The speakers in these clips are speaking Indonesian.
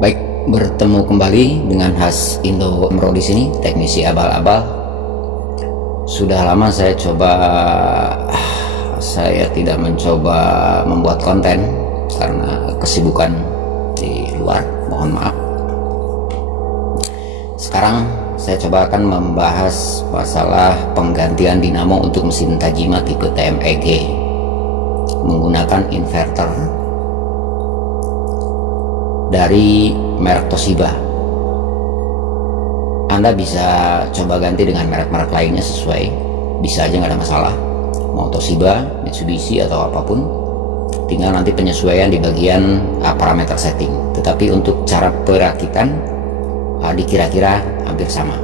Baik, bertemu kembali dengan Has Indo Mro di sini, teknisi abal-abal. Sudah lama saya tidak mencoba membuat konten karena kesibukan di luar, mohon maaf. Sekarang saya coba akan membahas masalah penggantian dinamo untuk mesin Tajima tipe TMEG menggunakan inverter dari merek Toshiba. Anda bisa coba ganti dengan merek-merek lainnya sesuai, bisa aja, nggak ada masalah, mau Toshiba, Mitsubishi atau apapun, tinggal nanti penyesuaian di bagian parameter setting. Tetapi untuk cara perakitan dikira-kira hampir sama.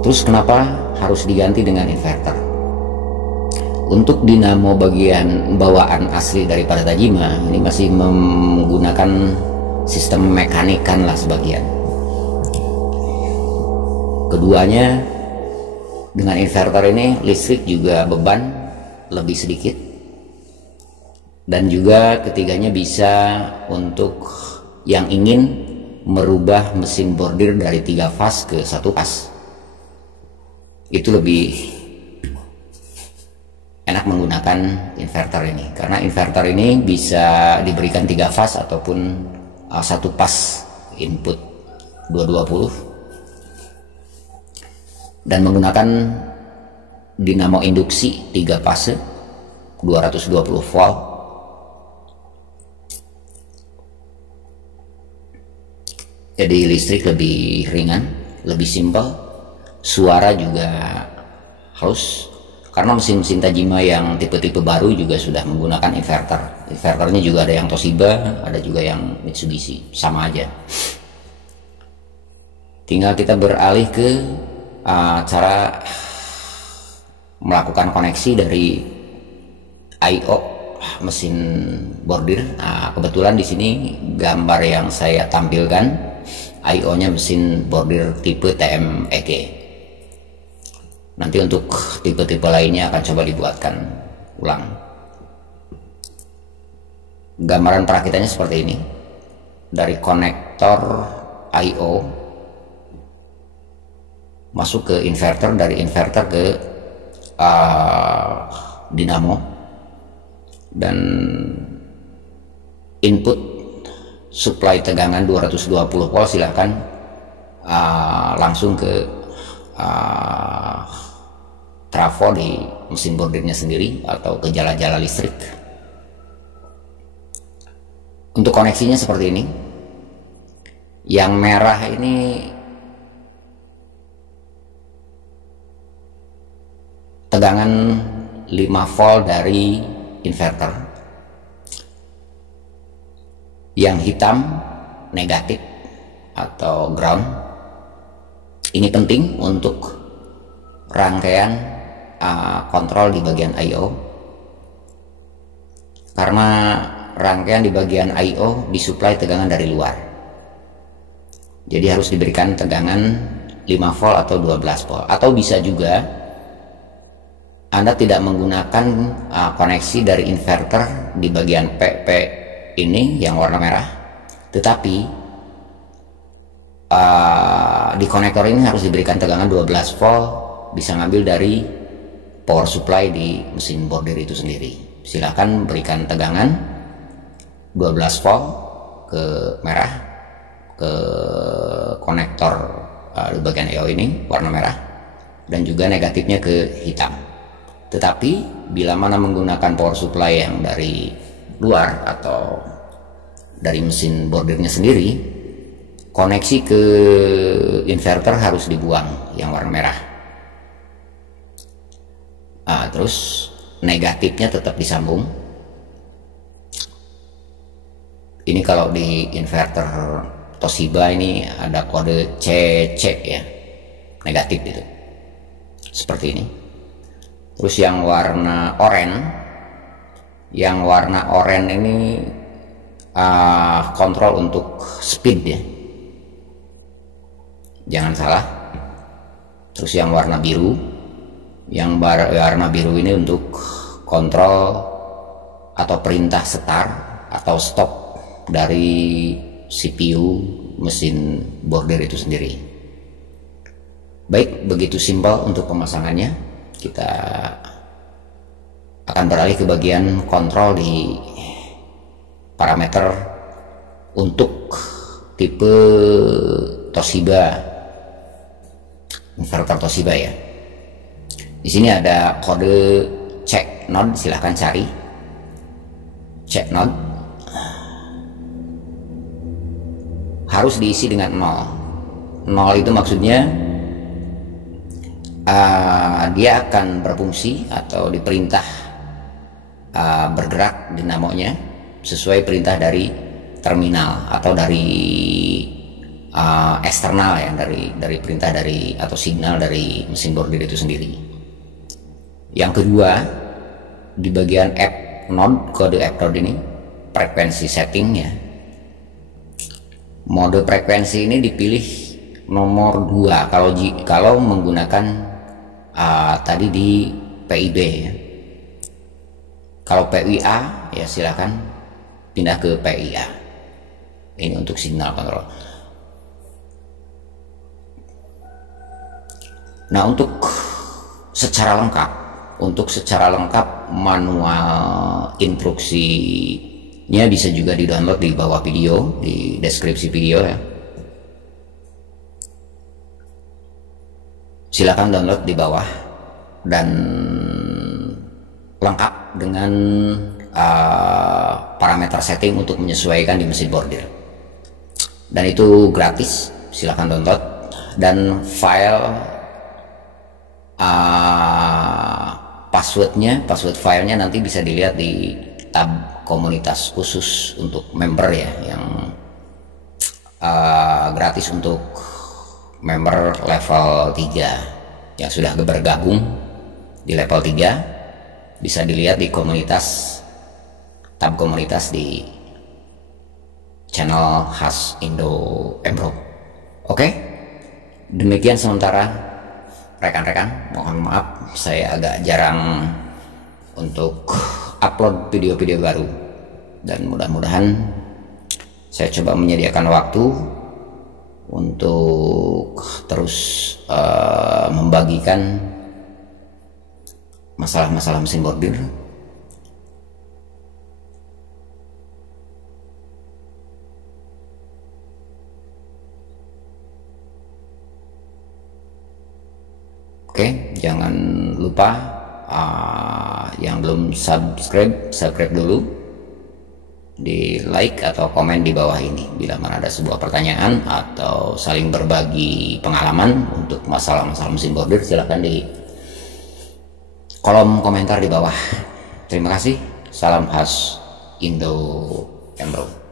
Terus kenapa harus diganti dengan inverter? Untuk dinamo bagian bawaan asli daripada Tajima ini masih menggunakan sistem mekanikan lah sebagian. Keduanya dengan inverter ini listrik juga beban lebih sedikit, dan juga ketiganya bisa untuk yang ingin merubah mesin bordir dari 3 fas ke 1 fas, itu lebih enak menggunakan inverter ini, karena inverter ini bisa diberikan 3 fas ataupun 1 pas input 220 dan menggunakan dinamo induksi 3 fase 220 volt. Jadi listrik lebih ringan, lebih simpel, suara juga halus. Karena mesin-mesin Tajima yang tipe-tipe baru juga sudah menggunakan inverter. Inverternya juga ada yang Toshiba, ada juga yang Mitsubishi, sama aja. Tinggal kita beralih ke cara melakukan koneksi dari I/O mesin bordir. Kebetulan di sini gambar yang saya tampilkan I/O-nya mesin bordir tipe TMEG. Nanti untuk tipe-tipe lainnya akan coba dibuatkan ulang. Gambaran perakitannya seperti ini. Dari konektor I/O masuk ke inverter, dari inverter ke dinamo, dan input supply tegangan 220 volt silahkan langsung ke trafo di mesin bordirnya sendiri atau ke jala-jala listrik. Untuk koneksinya seperti ini. Yang merah ini tegangan 5 volt dari inverter. Yang hitam negatif atau ground. Ini penting untuk rangkaian kontrol di bagian I/O, karena rangkaian di bagian I/O disuplai tegangan dari luar, jadi harus diberikan tegangan 5 volt atau 12 volt. Atau bisa juga Anda tidak menggunakan koneksi dari inverter di bagian PP ini yang warna merah, tetapi di konektor ini harus diberikan tegangan 12 volt, bisa ngambil dari power supply di mesin bordir itu sendiri. Silahkan berikan tegangan 12 volt ke merah, ke konektor di bagian I/O ini warna merah, dan juga negatifnya ke hitam. Tetapi bila mana menggunakan power supply yang dari luar atau dari mesin bordirnya sendiri, koneksi ke inverter harus dibuang yang warna merah. Terus negatifnya tetap disambung. Ini kalau di inverter Toshiba ini ada kode CC ya, negatif itu, seperti ini. Terus yang warna oranye, ini kontrol untuk speed ya, jangan salah. Terus yang warna biru ini untuk kontrol atau perintah start atau stop dari CPU mesin border itu sendiri. Baik, begitu simpel untuk pemasangannya. Kita akan beralih ke bagian kontrol di parameter untuk tipe Toshiba, inverter Toshiba ya. Di sini ada kode check node, silahkan cari check node. Harus diisi dengan 0. 0 itu maksudnya dia akan berfungsi atau diperintah bergerak dinamonya sesuai perintah dari terminal atau dari eksternal ya, dari perintah dari atau signal dari mesin bordir itu sendiri. Yang kedua, di bagian app node, kode app node ini frekuensi settingnya. Mode frekuensi ini dipilih nomor 2 kalau menggunakan tadi di PIB ya. Kalau PIA ya silakan pindah ke PIA. Ini untuk signal kontrol. Nah, untuk secara lengkap manual instruksinya bisa juga di-download di bawah video, di deskripsi video ya. Silakan download di bawah, dan lengkap dengan parameter setting untuk menyesuaikan di mesin bordir. Dan itu gratis, silakan download. Dan file password filenya nanti bisa dilihat di tab komunitas khusus untuk member ya, yang gratis untuk member level 3 yang sudah bergabung di level 3. Bisa dilihat di komunitas, tab komunitas di channel khas Indo Embro. Oke, demikian sementara rekan-rekan. Mohon maaf saya agak jarang untuk upload video-video baru, dan mudah-mudahan saya coba menyediakan waktu untuk terus membagikan masalah-masalah mesin bordir. Oke, jangan lupa yang belum subscribe dulu, di like atau komen di bawah ini bila mana ada sebuah pertanyaan atau saling berbagi pengalaman untuk masalah-masalah mesin bordir. Silahkan di kolom komentar di bawah. Terima kasih. Salam khas Indo Embro.